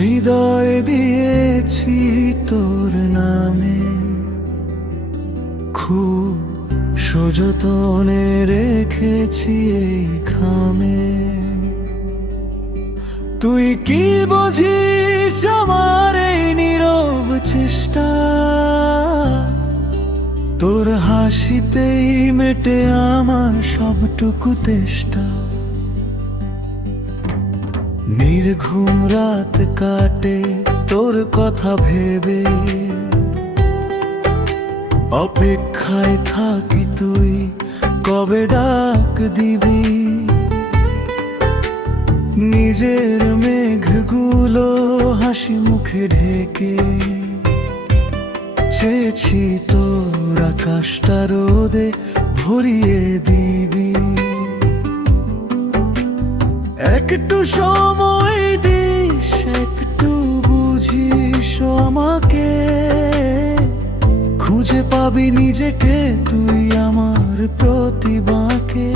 হৃদয় দিয়েছি তোর নামে, খুব সযতনে রেখেছি এই খামে। তুই কি বুঝিস আমার এই নীরব চেষ্টা, তোর হাসিতেই মেটে আমার সবটুকু তেষ্টা। নির্ঘুম রাত কাটে তোর কথা ভেবে, অপেক্ষায় থাকি তুই কবে ডাক দিবি। নিজের মেঘগুলো হাসি মুখে ঢেকে, চেয়েছি তোর আকাশটা রোদে ভরিয়ে দিবি। একটু সময় দিস, একটু বুঝিস আমাকে, খুঁজে পাবি নিজেকে তুই আমার প্রতিবাকে।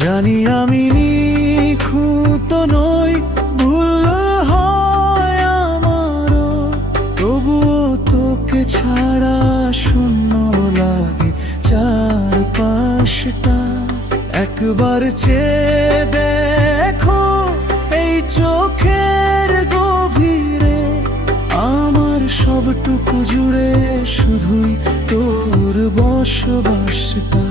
জানি আমি নিখুঁত নই, ভুল হয় আমারও, তবুও তোকে ছাড়া শূন্য লাগে চারপাশটা। একবার চেয়ে দেখো এই চোখের গভীরে, আমার সবটুকু জুড়ে শুধুই তোর বসবাসটা।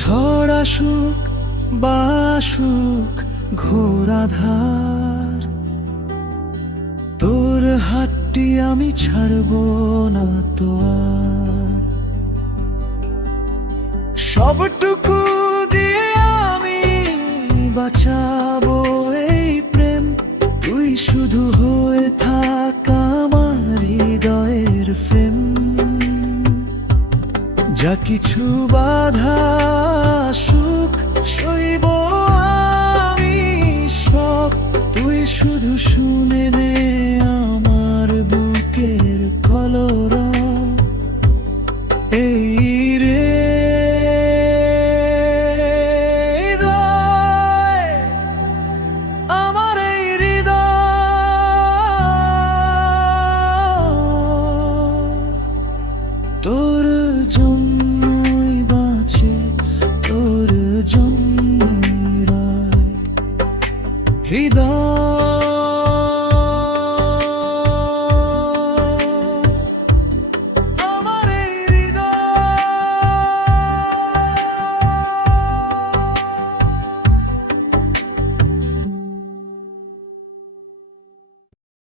ঝড় আসুক বাসুক ঘোর আধার, তোর হাতটি আমি ছাড়ব না তো আর। সবটুকু দিয়ে আমি বাঁচাবো এই প্রেম, তুই শুধু হয়ে থাক আমার হৃদয়ের ফ্রেম। যা কিছু বাধা সুখ সইব আমি সব, তুই শুধু শুনে নে